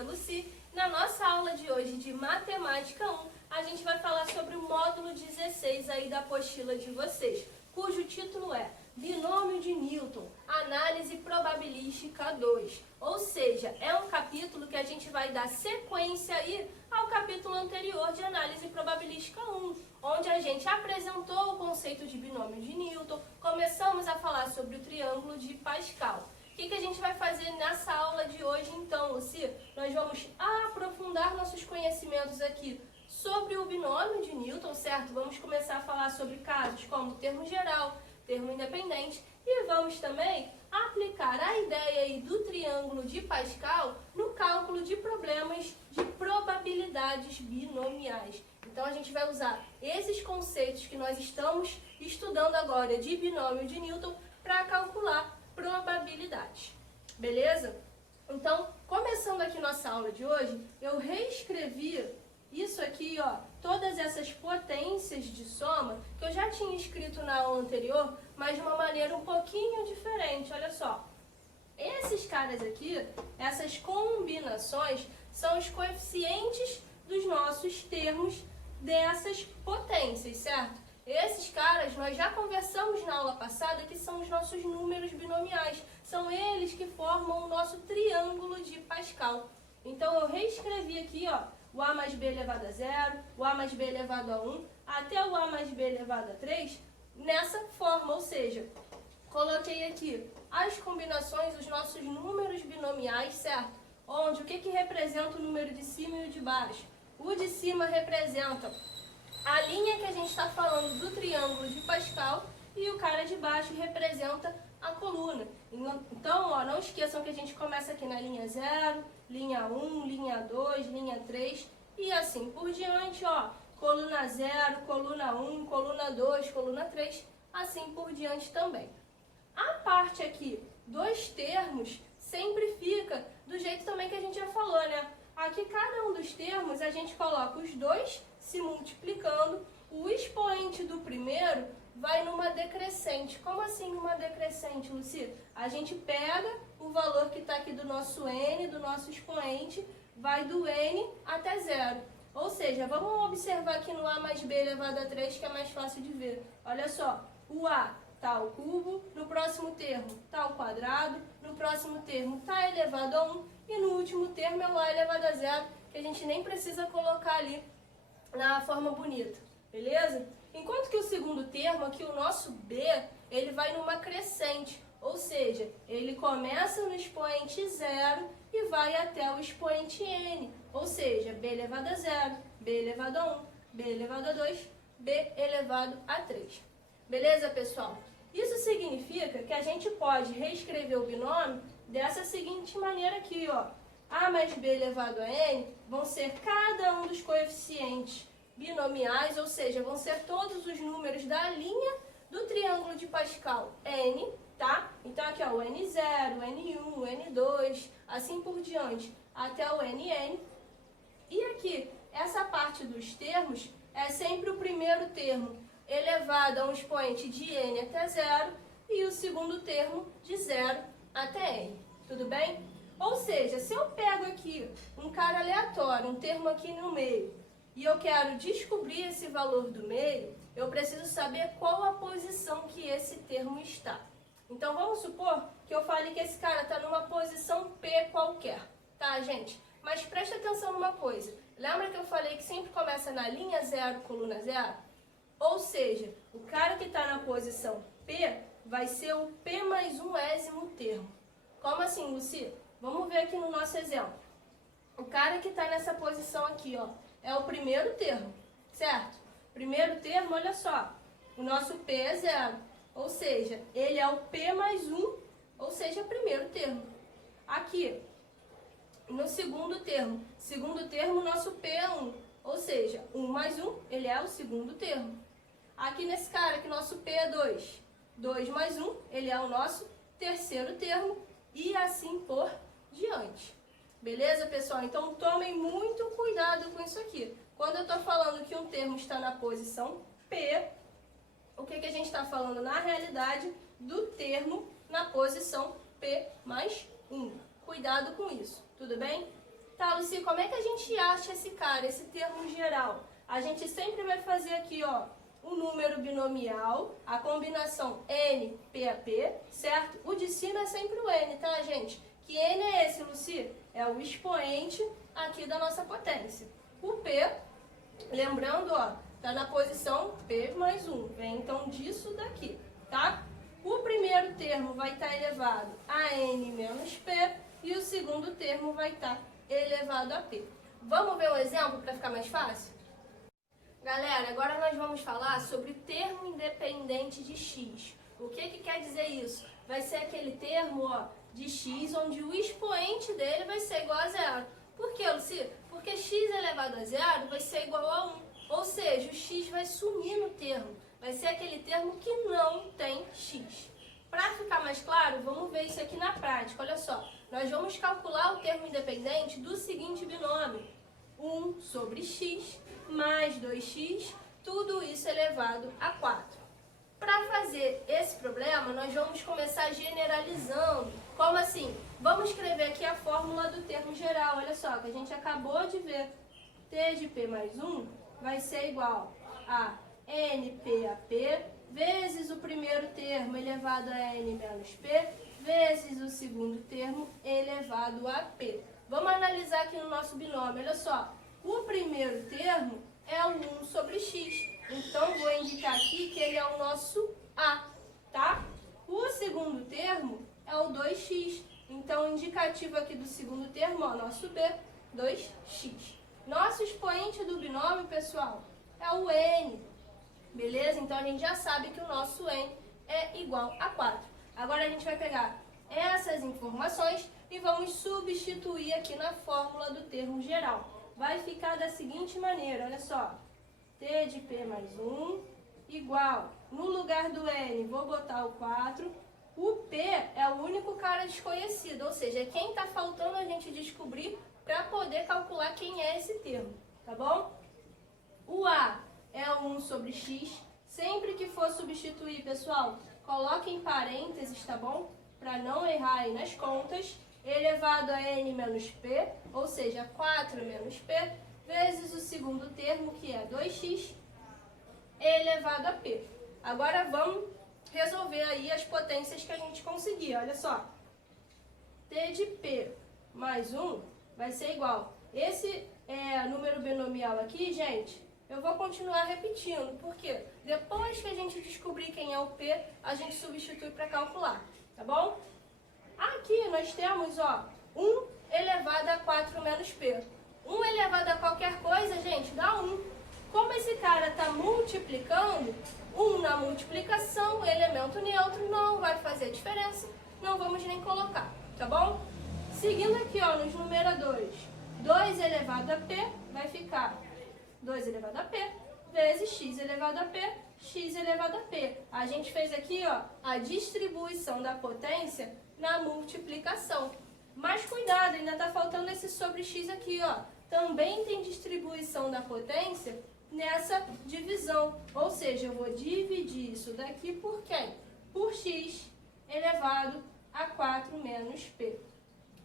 professora Lucy. Na nossa aula de hoje de Matemática 1, a gente vai falar sobre o módulo 16 aí da apostila de vocês, cujo título é Binômio de Newton, Análise Probabilística 2. Ou seja, é um capítulo que a gente vai dar sequência aí ao capítulo anterior de Análise Probabilística 1, onde a gente apresentou o conceito de binômio de Newton, começamos a falar sobre o triângulo de Pascal. O que a gente vai fazer nessa aula de hoje então, Lucy? Nós vamos aprofundar nossos conhecimentos aqui sobre o binômio de Newton, certo? Vamos começar a falar sobre casos como termo geral, termo independente e vamos também aplicar a ideia aí do triângulo de Pascal no cálculo de problemas de probabilidades binomiais. Então a gente vai usar esses conceitos que nós estamos estudando agora de binômio de Newton para calcular probabilidades. Beleza? Então, começando aqui nossa aula de hoje, eu reescrevi isso aqui, ó, todas essas potências de soma que eu já tinha escrito na aula anterior, mas de uma maneira um pouquinho diferente. Olha só, esses caras aqui, essas combinações, são os coeficientes dos nossos termos dessas potências, certo? Esses caras nós já conversamos na aula passada que são os nossos números binomiais. São eles que formam o nosso triângulo de Pascal. Então eu reescrevi aqui, ó, o a mais b elevado a 0, o a mais b elevado a 1, até o a mais b elevado a 3, nessa forma, ou seja, coloquei aqui as combinações, os nossos números binomiais, certo? Onde o que representa o número de cima e o de baixo? O de cima representa a linha que a gente está falando do triângulo de Pascal e o cara de baixo representa a coluna. Então, ó, não esqueçam que a gente começa aqui na linha 0, linha 1, linha 2, linha 3 e assim por diante, ó, coluna 0, coluna 1, coluna 2, coluna 3, assim por diante também. A parte aqui dos termos sempre fica do jeito também que a gente já falou, né? Aqui cada um dos termos a gente coloca os dois se multiplicando, o expoente do primeiro vai numa decrescente. Como assim numa decrescente, Lucy? A gente pega o valor que está aqui do nosso n, do nosso expoente, vai do n até 0. Ou seja, vamos observar aqui no a mais b elevado a 3, que é mais fácil de ver. Olha só, o a está ao cubo, no próximo termo está ao quadrado, no próximo termo está elevado a 1 e no último termo é o a elevado a 0, que a gente nem precisa colocar ali na forma bonita, beleza? Enquanto que o segundo termo, aqui o nosso b, ele vai numa crescente, ou seja, ele começa no expoente 0 e vai até o expoente n, ou seja, b elevado a 0, b elevado a 1, b elevado a 2, b elevado a 3. Beleza, pessoal? Isso significa que a gente pode reescrever o binômio dessa seguinte maneira aqui, ó. A mais b elevado a n vão ser cada um dos coeficientes binomiais, ou seja, vão ser todos os números da linha do triângulo de Pascal n, tá? Então aqui, ó, o n0, o n1, o n2, assim por diante, até o nn. E aqui, essa parte dos termos é sempre o primeiro termo elevado a um expoente de n até 0 e o segundo termo de 0 até n. Tudo bem? Ou seja, se eu pego aqui um cara aleatório, um termo aqui no meio, e eu quero descobrir esse valor do meio, eu preciso saber qual a posição que esse termo está. Então vamos supor que eu fale que esse cara está numa posição P qualquer, tá, gente? Mas preste atenção numa coisa. Lembra que eu falei que sempre começa na linha 0, coluna 0? Ou seja, o cara que está na posição P vai ser o P mais 1º termo. Como assim, Lucy? Vamos ver aqui no nosso exemplo. O cara que está nessa posição aqui, ó, é o primeiro termo, certo? Primeiro termo, olha só, o nosso P é 0, ou seja, ele é o P mais 1, ou seja, primeiro termo. Aqui, no segundo termo, nosso P é 1, ou seja, 1 mais 1, ele é o segundo termo. Aqui nesse cara, que nosso P é 2, 2 mais 1, ele é o nosso terceiro termo, e assim por diante. Beleza, pessoal? Então, tomem muito cuidado com isso aqui. Quando eu estou falando que um termo está na posição P, o que a gente está falando na realidade do termo na posição P mais 1. Cuidado com isso, tudo bem? Tá, Lucy, como é que a gente acha esse cara, esse termo geral? A gente sempre vai fazer aqui, ó, o número binomial, a combinação N, P a P, certo? O de cima é sempre o N, tá, gente? Que N é esse, Lucy? É o expoente aqui da nossa potência. O P, lembrando, ó, tá na posição P mais 1. Vem então disso daqui, tá? O primeiro termo vai estar elevado a N menos P e o segundo termo vai estar elevado a P. Vamos ver um exemplo para ficar mais fácil? Galera, agora nós vamos falar sobre termo independente de x. O que quer dizer isso? Vai ser aquele termo, ó, de x onde o expoente dele vai ser igual a zero. Por quê, Lucy? Porque x elevado a zero vai ser igual a 1. Ou seja, o x vai sumir no termo. Vai ser aquele termo que não tem x. Para ficar mais claro, vamos ver isso aqui na prática. Olha só, nós vamos calcular o termo independente do seguinte binômio. 1 sobre x mais 2x, tudo isso elevado a 4. Para fazer esse problema, nós vamos começar generalizando. Como assim? Vamos escrever aqui a fórmula do termo geral. Olha só, que a gente acabou de ver. T de P mais 1 vai ser igual a NP a P vezes o primeiro termo elevado a N menos P vezes o segundo termo elevado a P. Vamos analisar aqui no nosso binômio. Olha só, o primeiro termo é o 1 sobre x. Então, vou indicar aqui que ele é o nosso A, tá? O segundo termo é o 2x. Então, o indicativo aqui do segundo termo, ó, nosso B, 2x. Nosso expoente do binômio, pessoal, é o N. Beleza? Então, a gente já sabe que o nosso N é igual a 4. Agora, a gente vai pegar essas informações e vamos substituir aqui na fórmula do termo geral. Vai ficar da seguinte maneira, olha só. T de P mais 1 igual, no lugar do N, vou botar o 4. O P é o único cara desconhecido, ou seja, é quem está faltando a gente descobrir para poder calcular quem é esse termo, tá bom? O A é o 1 sobre x. Sempre que for substituir, pessoal, coloque em parênteses, tá bom? Para não errar aí nas contas. Elevado a N menos P, ou seja, 4 menos P, vezes o segundo termo, que é 2x, elevado a P. Agora vamos resolver aí as potências que a gente conseguir. Olha só, T de P mais 1 vai ser igual. Esse número binomial aqui, gente, eu vou continuar repetindo, porque depois que a gente descobrir quem é o P, a gente substitui para calcular, tá bom? Aqui nós temos, ó, 1 elevado a 4 menos P. 1 elevado a qualquer coisa, gente, dá 1. Como esse cara está multiplicando, 1 na multiplicação, elemento neutro, não vai fazer diferença. Não vamos nem colocar, tá bom? Seguindo aqui, ó, nos numeradores, 2 elevado a P vai ficar 2 elevado a P vezes x elevado a P, x elevado a P. A gente fez aqui, ó, a distribuição da potência na multiplicação. Mas cuidado, ainda está faltando esse sobre x aqui, ó. Também tem distribuição da potência nessa divisão. Ou seja, eu vou dividir isso daqui por quem? Por x elevado a 4 menos p.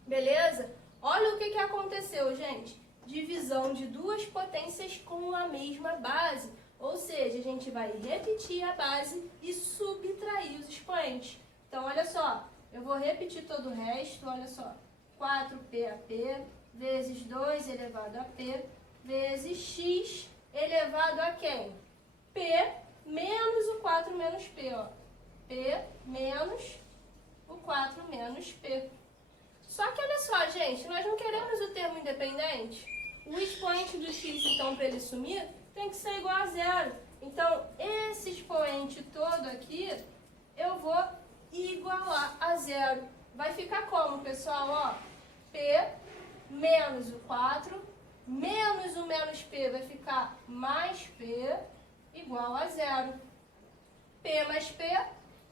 Beleza? Olha o que aconteceu, gente. Divisão de duas potências com a mesma base. Ou seja, a gente vai repetir a base e subtrair os expoentes. Então, olha só. Eu vou repetir todo o resto, olha só, 4p a p, vezes 2 elevado a p, vezes x elevado a quem? P menos o 4 menos p, ó. P menos o 4 menos p. Só que olha só, gente, nós não queremos o termo independente. O expoente do x, então, para ele sumir, tem que ser igual a zero. Então, esse expoente todo aqui, eu vou igualar a zero. Vai ficar como, pessoal? Ó, P menos o 4, menos o menos P vai ficar mais P, igual a zero. P mais P,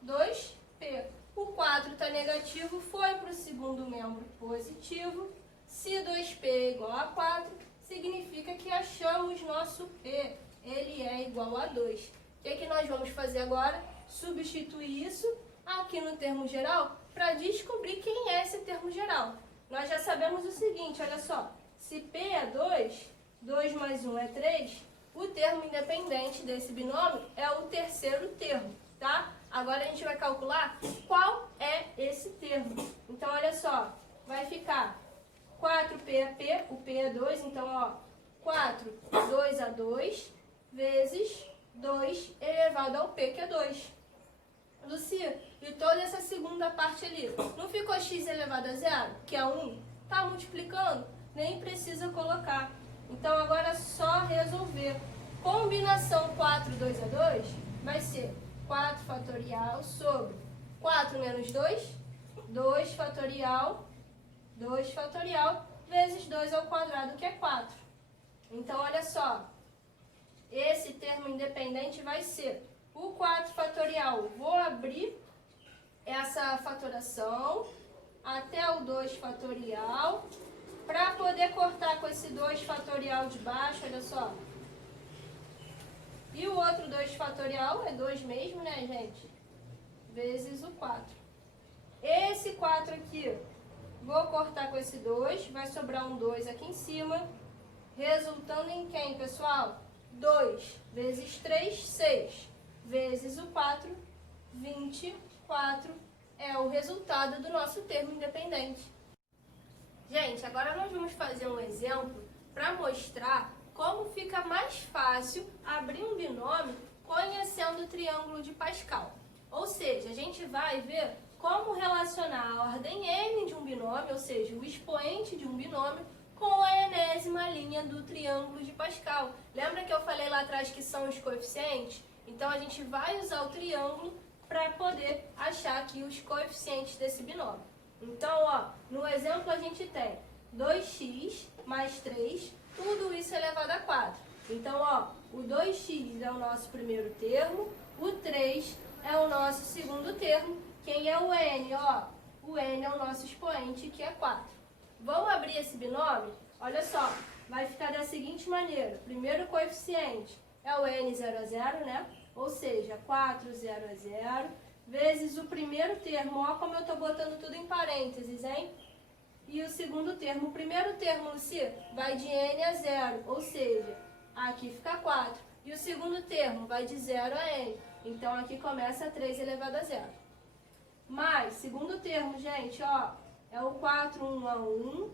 2P. O 4 está negativo, foi para o segundo membro positivo. Se 2P é igual a 4, significa que achamos nosso P. Ele é igual a 2. O que nós vamos fazer agora? Substituir isso aqui no termo geral para descobrir quem é esse termo geral. Nós já sabemos o seguinte, olha só. Se P é 2, 2 mais 1 é 3, o termo independente desse binômio é o terceiro termo, tá? Agora a gente vai calcular qual é esse termo. Então, olha só, vai ficar 4P é P, o P é 2, então, ó, 4, 2 a 2, vezes 2 elevado ao P, que é 2. Lucia, e toda essa segunda parte ali, não ficou x elevado a zero, que é 1? Tá multiplicando? Nem precisa colocar. Então, agora é só resolver. Combinação 4, 2 a 2 vai ser 4 fatorial sobre 4 menos 2, 2 fatorial, vezes 2 ao quadrado, que é 4. Então, olha só, esse termo independente vai ser o 4 fatorial. Vou abrir essa fatoração até o 2 fatorial, para poder cortar com esse 2 fatorial de baixo, olha só. E o outro 2 fatorial é 2 mesmo, né, gente? Vezes o 4. Esse 4 aqui, vou cortar com esse 2, vai sobrar um 2 aqui em cima, resultando em quem, pessoal? 2 vezes 3, 6, vezes o 4, 24 é o resultado do nosso termo independente. Gente, agora nós vamos fazer um exemplo para mostrar como fica mais fácil abrir um binômio conhecendo o triângulo de Pascal. Ou seja, a gente vai ver como relacionar a ordem n de um binômio, ou seja, o expoente de um binômio, com a enésima linha do triângulo de Pascal. Lembra que eu falei lá atrás que são os coeficientes? Então, a gente vai usar o triângulo para poder achar aqui os coeficientes desse binômio. Então, ó, no exemplo a gente tem 2x mais 3, tudo isso elevado a 4. Então, ó, o 2x é o nosso primeiro termo, o 3 é o nosso segundo termo. Quem é o n? Ó, o n é o nosso expoente, que é 4. Vamos abrir esse binômio? Olha só, vai ficar da seguinte maneira. Primeiro coeficiente é o n 0 a 0, né? Ou seja, 4, 0 a 0, vezes o primeiro termo, ó como eu estou botando tudo em parênteses, hein? E o segundo termo. O primeiro termo, Lucia, vai de n a 0, ou seja, aqui fica 4. E o segundo termo vai de 0 a n, então aqui começa 3 elevado a 0. Mais, segundo termo, gente, ó, é o 4, 1 a 1,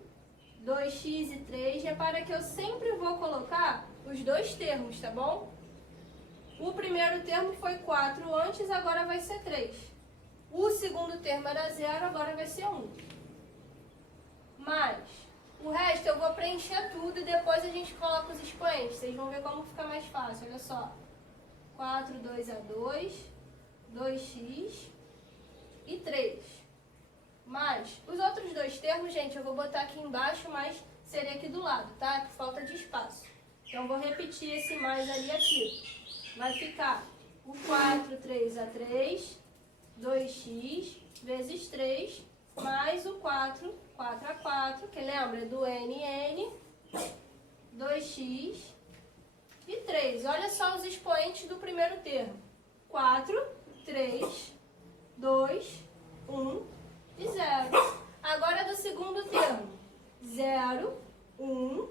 2x e 3. Repara que eu sempre vou colocar os dois termos, tá bom? O primeiro termo foi 4 antes, agora vai ser 3. O segundo termo era 0, agora vai ser 1. Mas o resto eu vou preencher tudo e depois a gente coloca os expoentes. Vocês vão ver como fica mais fácil, olha só. 4, 2 a 2, 2x e 3. Mas os outros dois termos, gente, eu vou botar aqui embaixo, mas seria aqui do lado, tá? Por falta de espaço. Então, vou repetir esse mais ali aqui. Vai ficar o 4, 3 a 3, 2x vezes 3, mais o 4, 4 a 4, que lembra do n, 2x e 3. Olha só os expoentes do primeiro termo. 4, 3, 2, 1 e 0. Agora do segundo termo. 0, 1,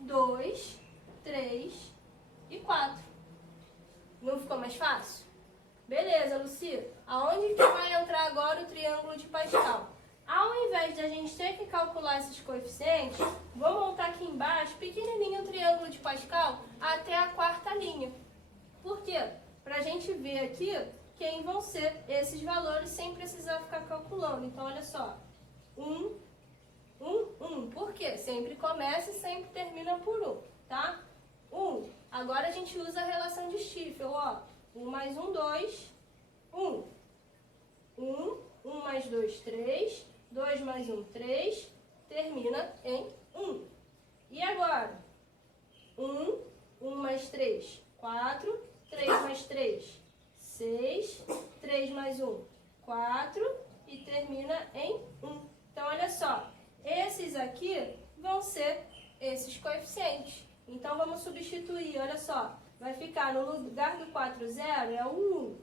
2, 3 e 4. Não ficou mais fácil? Beleza, Lucia. Aonde que vai entrar agora o triângulo de Pascal? Ao invés de a gente ter que calcular esses coeficientes, vou montar aqui embaixo, pequenininho, o triângulo de Pascal até a quarta linha. Por quê? Para a gente ver aqui quem vão ser esses valores sem precisar ficar calculando. Então, olha só. 1, 1, 1. Por quê? Sempre começa e sempre termina por 1, tá? 1. Agora a gente usa a relação de Stiefel, ó. 1 mais 1, 2, 1. 1, 1 mais 2, 3. 2 mais 1, 3. Termina em 1. E agora? 1, 1 mais 3, 4. 3 mais 3, 6. 3 mais 1, 4. E termina em 1. Então, olha só. Esses aqui vão ser esses coeficientes. Então, vamos substituir, olha só. Vai ficar no lugar do 4, 0, é o 1.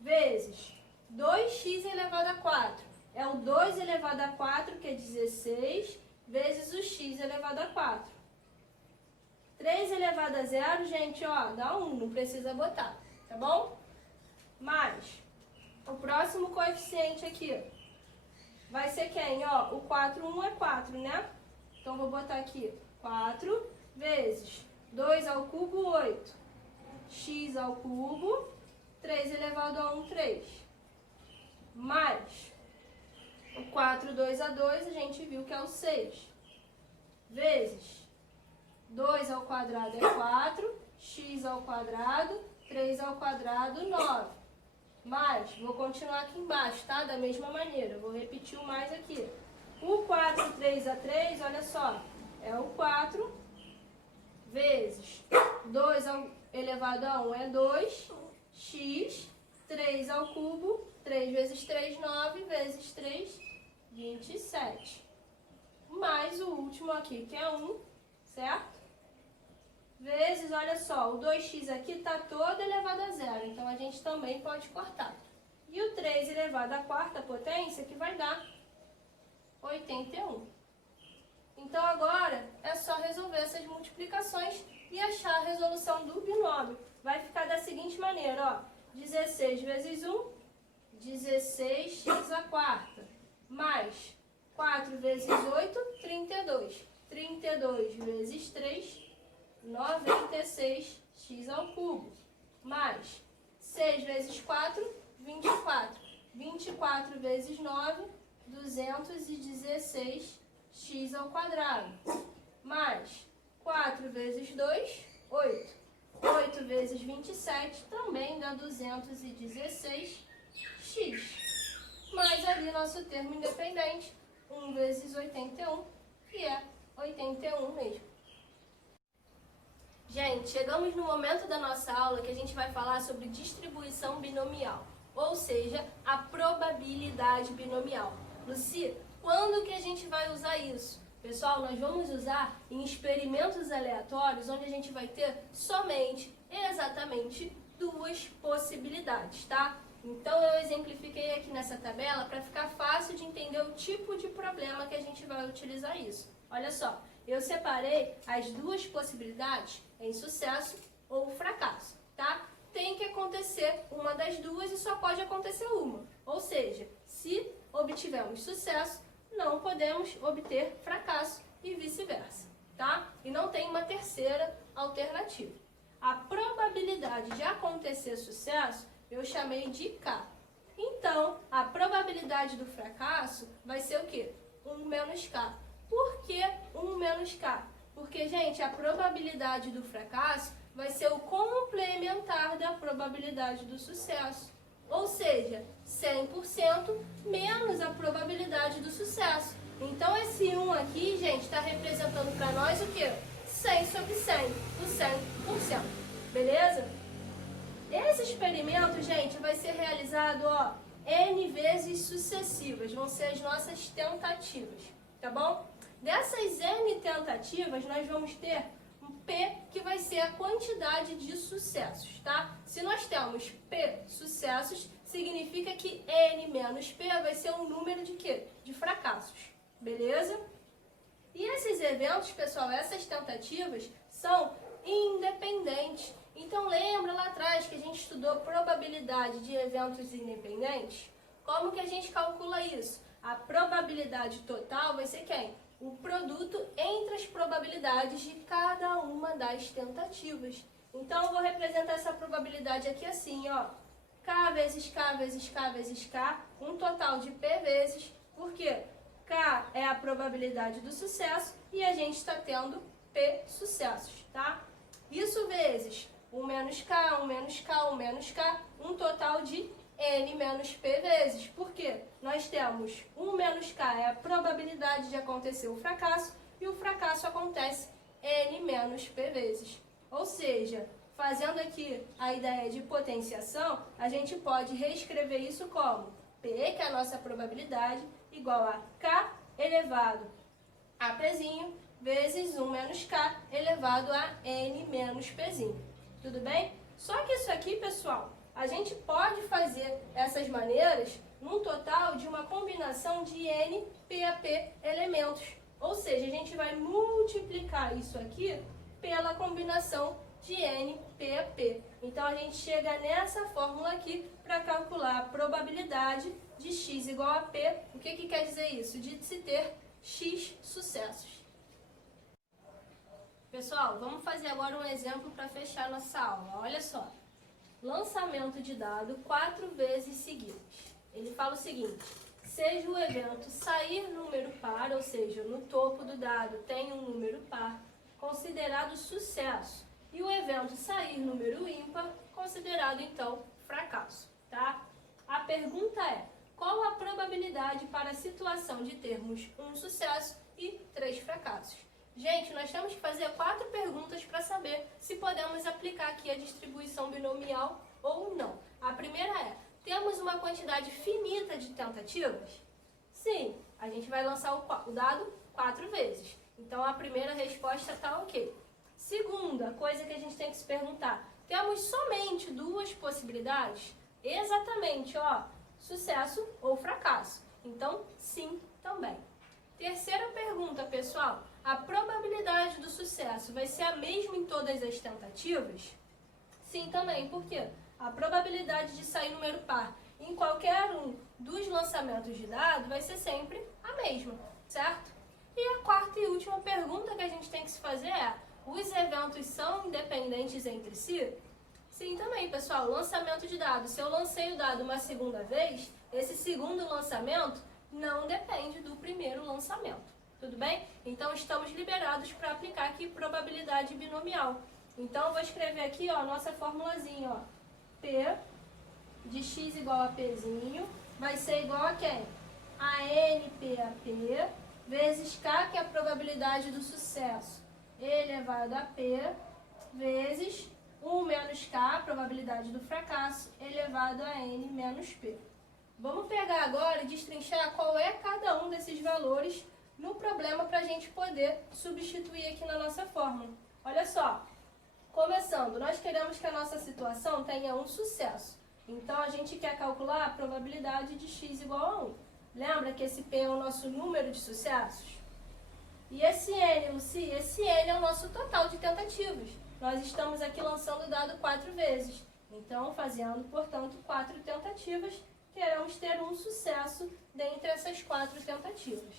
Vezes 2x elevado a 4. É o 2 elevado a 4, que é 16, vezes o x elevado a 4. 3 elevado a 0, gente, ó, dá 1, não precisa botar, tá bom? Mais o próximo coeficiente aqui vai ser quem? Ó, o 4, 1 é 4, né? Então, vou botar aqui 4 vezes 2 ao cubo, 8. X ao cubo, 3 elevado a 1, 3. Mais o 4, 2 a 2, a gente viu que é o 6. Vezes 2 ao quadrado é 4, x ao quadrado, 3 ao quadrado, 9. Mais, vou continuar aqui embaixo, tá? Da mesma maneira, vou repetir o mais aqui. O 4, 3 a 3, olha só, é o 4, vezes 2 elevado a 1 é 2, x, 3 ao cubo, 3 vezes 3, 9, vezes 3, 27. Mais o último aqui, que é 1, certo? Vezes, olha só, o 2x aqui está todo elevado a 0, então a gente também pode cortar. E o 3 elevado à quarta potência, que vai dar 81. Então agora é só resolver essas multiplicações e achar a resolução do binômio. Vai ficar da seguinte maneira, ó, 16 vezes 1, 16x à quarta, mais 4 vezes 8, 32. 32 vezes 3, 96x ao cubo, mais 6 vezes 4, 24. 24 vezes 9, 216x ao quadrado, mais 4 vezes 2, 8. 8 vezes 27 também dá 216x, mais ali nosso termo independente, 1 vezes 81, que é 81 mesmo. Gente, chegamos no momento da nossa aula que a gente vai falar sobre distribuição binomial, ou seja, a probabilidade binomial. Luci, quando que a gente vai usar isso? Pessoal, nós vamos usar em experimentos aleatórios, onde a gente vai ter somente, exatamente, duas possibilidades, tá? Então, eu exemplifiquei aqui nessa tabela para ficar fácil de entender o tipo de problema que a gente vai utilizar isso. Olha só, eu separei as duas possibilidades em sucesso ou fracasso, tá? Tem que acontecer uma das duas e só pode acontecer uma. Ou seja, se obtivermos sucesso, não podemos obter fracasso e vice-versa, tá? E não tem uma terceira alternativa. A probabilidade de acontecer sucesso eu chamei de K. Então, a probabilidade do fracasso vai ser o quê? 1 menos K. Por que 1 menos K? Porque, gente, a probabilidade do fracasso vai ser o complementar da probabilidade do sucesso. Ou seja, 100% menos a probabilidade do sucesso. Então, esse 1 aqui, gente, está representando para nós o quê? 100 sobre 100, o 100%. Beleza? Esse experimento, gente, vai ser realizado, ó, N vezes sucessivas. Vão ser as nossas tentativas, tá bom? Dessas N tentativas, nós vamos ter um P, que vai ser a quantidade de sucessos, tá? Se nós temos P sucessos, significa que N menos P vai ser um número de quê? De fracassos, beleza? E esses eventos, pessoal, essas tentativas, são independentes. Então, lembra lá atrás que a gente estudou probabilidade de eventos independentes? Como que a gente calcula isso? A probabilidade total vai ser quem? O produto entre as probabilidades de cada uma das tentativas. Então, eu vou representar essa probabilidade aqui assim, ó. K vezes K vezes K vezes K, um total de P vezes, porque K é a probabilidade do sucesso e a gente está tendo P sucessos, tá? Isso vezes 1 menos K, 1 menos K, 1 menos K, um total de N menos P vezes. Por quê? Nós temos 1 menos K é a probabilidade de acontecer o fracasso e o fracasso acontece N menos P vezes. Ou seja, fazendo aqui a ideia de potenciação, a gente pode reescrever isso como P, que é a nossa probabilidade, igual a K elevado a Pzinho, vezes 1 menos K elevado a N menos Pzinho. Tudo bem? Só que isso aqui, pessoal, a gente pode fazer essas maneiras num total de uma combinação de N PAP elementos. Ou seja, a gente vai multiplicar isso aqui pela combinação de N, P a P. Então, a gente chega nessa fórmula aqui para calcular a probabilidade de X igual a P. O que quer dizer isso? De se ter X sucessos. Pessoal, vamos fazer agora um exemplo para fechar nossa aula. Olha só. Lançamento de dado 4 vezes seguidas. Ele fala o seguinte: seja o evento sair número par, ou seja, no topo do dado tem um número par, considerado sucesso. E o evento sair número ímpar, considerado, então, fracasso. Tá? A pergunta é: qual a probabilidade para a situação de termos um sucesso e 3 fracassos? Gente, nós temos que fazer 4 perguntas para saber se podemos aplicar aqui a distribuição binomial ou não. A primeira é: temos uma quantidade finita de tentativas? Sim, a gente vai lançar o dado 4 vezes. Então, a primeira resposta está ok. Segunda coisa que a gente tem que se perguntar: temos somente 2 possibilidades? Exatamente, ó, sucesso ou fracasso. Então, sim, também. Terceira pergunta, pessoal: a probabilidade do sucesso vai ser a mesma em todas as tentativas? Sim, também. Por quê? A probabilidade de sair número par em qualquer um dos lançamentos de dado vai ser sempre a mesma, certo? E a quarta e última pergunta que a gente tem que se fazer é: os eventos são independentes entre si? Sim, também, pessoal. Lançamento de dado. Se eu lancei o dado uma segunda vez, esse segundo lançamento não depende do primeiro lançamento. Tudo bem? Então, estamos liberados para aplicar aqui probabilidade binomial. Então, eu vou escrever aqui, ó, a nossa formulazinha, ó. P de x igual a Pzinho vai ser igual a quem? A NP a P vezes K, que é a probabilidade do sucesso, elevado a P, vezes 1 menos K, a probabilidade do fracasso, elevado a N menos P. Vamos pegar agora e destrinchar qual é cada um desses valores no problema para a gente poder substituir aqui na nossa fórmula. Olha só, começando, nós queremos que a nossa situação tenha um sucesso. Então, a gente quer calcular a probabilidade de x igual a 1. Lembra que esse P é o nosso número de sucessos? E esse N, Lucy, esse N é o nosso total de tentativas. Nós estamos aqui lançando o dado 4 vezes. Então, fazendo, portanto, 4 tentativas, queremos ter um sucesso dentre essas 4 tentativas.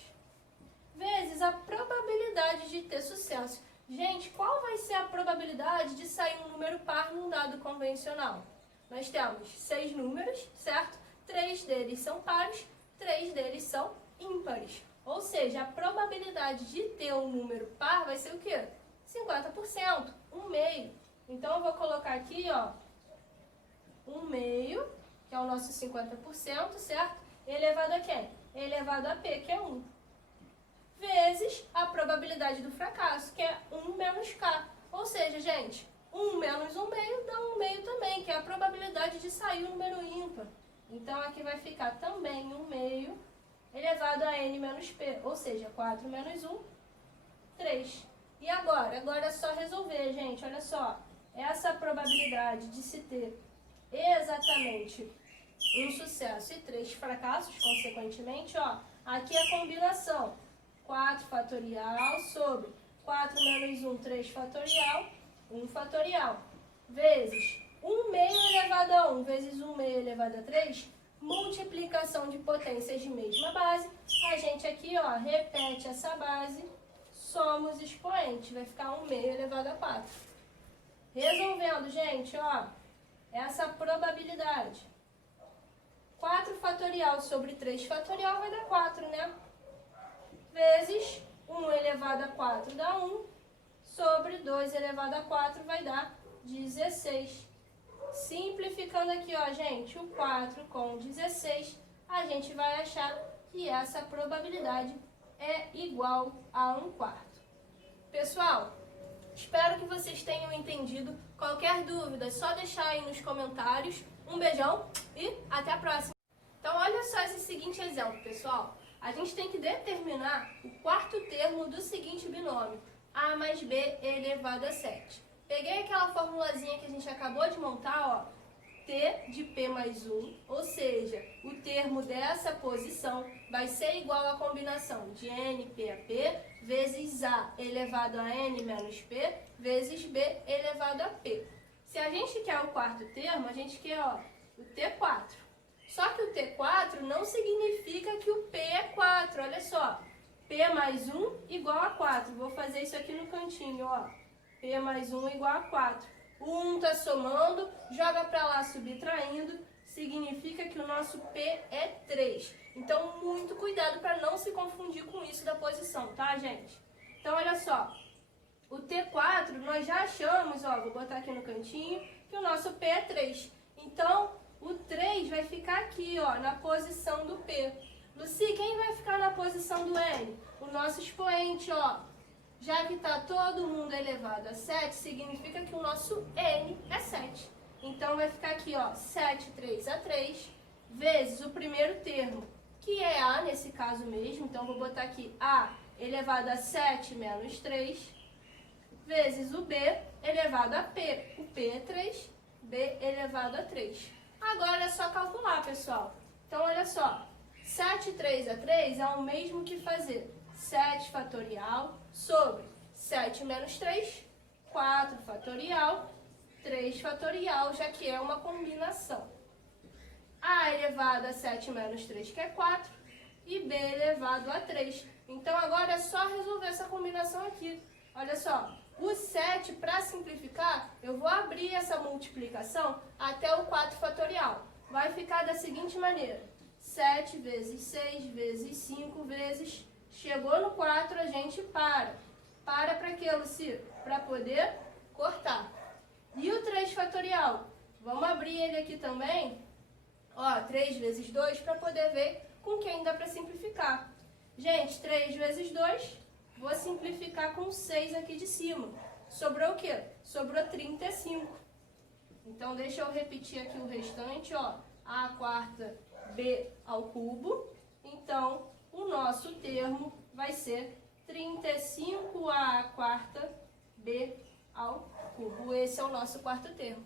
Vezes a probabilidade de ter sucesso. Gente, qual vai ser a probabilidade de sair um número par num dado convencional? Nós temos 6 números, certo? 3 deles são pares, 3 deles são ímpares. Ou seja, a probabilidade de ter um número par vai ser o quê? 50%, 1/2. Então, eu vou colocar aqui, ó, 1/2, que é o nosso 50%, certo? Elevado a quem? Elevado a P, que é 1. Vezes a probabilidade do fracasso, que é 1 menos K. Ou seja, gente, 1 menos 1/2 dá 1/2 também, que é a probabilidade de sair o número ímpar. Então, aqui vai ficar também 1/2 elevado a N menos P, ou seja, 4 menos 1, 3. E agora? Agora é só resolver, gente, olha só. Essa probabilidade de se ter exatamente um sucesso e 3 fracassos, consequentemente, ó, aqui é a combinação 4 fatorial sobre 4 menos 1, 3 fatorial, 1 fatorial, vezes 1/2 elevado a 1 vezes 1/2 elevado a 3, multiplicação de potências de mesma base. A gente aqui, ó, repete essa base, soma os expoentes, vai ficar 1/2 elevado a 4. Resolvendo, gente, ó, essa probabilidade. 4 fatorial sobre 3 fatorial vai dar 4, né? Vezes 1 elevado a 4 dá 1, sobre 2 elevado a 4 vai dar 16. Simplificando aqui, ó, gente, o 4 com 16, a gente vai achar que essa probabilidade é igual a 1/4. Pessoal, espero que vocês tenham entendido. Qualquer dúvida, é só deixar aí nos comentários. Um beijão e até a próxima! Então, olha só esse seguinte exemplo, pessoal. A gente tem que determinar o quarto termo do seguinte binômio, A mais B elevado a 7. Peguei aquela formulazinha que a gente acabou de montar, ó, T de P mais 1, ou seja, o termo dessa posição vai ser igual à combinação de NP a P vezes A elevado a N menos P vezes B elevado a P. Se a gente quer o quarto termo, a gente quer o T4. Só que o T4 não significa que o P é 4, olha só. P mais 1 igual a 4. Vou fazer isso aqui no cantinho, P mais 1 igual a 4. O 1 está somando, joga para lá subtraindo, significa que o nosso P é 3. Então, muito cuidado para não se confundir com isso da posição, tá, gente? Então, olha só. O T4, nós já achamos, vou botar aqui no cantinho, que o nosso P é 3. Então, o 3 vai ficar aqui, na posição do P. Lucy, quem vai ficar na posição do N? O nosso expoente, Já que está todo mundo elevado a 7, significa que o nosso N é 7. Então, vai ficar aqui, 7, 3 a 3, vezes o primeiro termo, que é A, nesse caso mesmo. Então, vou botar aqui A elevado a 7 menos 3, vezes o B elevado a P. O P é 3, B elevado a 3. Agora é só calcular, pessoal. Então, olha só. 7, 3 a 3 é o mesmo que fazer 7 fatorial sobre 7 menos 3, 4 fatorial, 3 fatorial, já que é uma combinação. A elevado a 7 menos 3, que é 4, e B elevado a 3. Então, agora é só resolver essa combinação aqui. Olha só, o 7, para simplificar, eu vou abrir essa multiplicação até o 4 fatorial. Vai ficar da seguinte maneira. 7 vezes 6 vezes 5 vezes... Chegou no 4, a gente para. Para quê, Lucy? Para poder cortar. E o 3 fatorial? Vamos abrir ele aqui também. 3 vezes 2 para poder ver com quem dá para simplificar. Gente, 3 vezes 2, vou simplificar com 6 aqui de cima. Sobrou o quê? Sobrou 35. Então, deixa eu repetir aqui o restante, A quarta B ao cubo. Então, o nosso termo vai ser 35A quarta B ao cubo. Esse é o nosso quarto termo.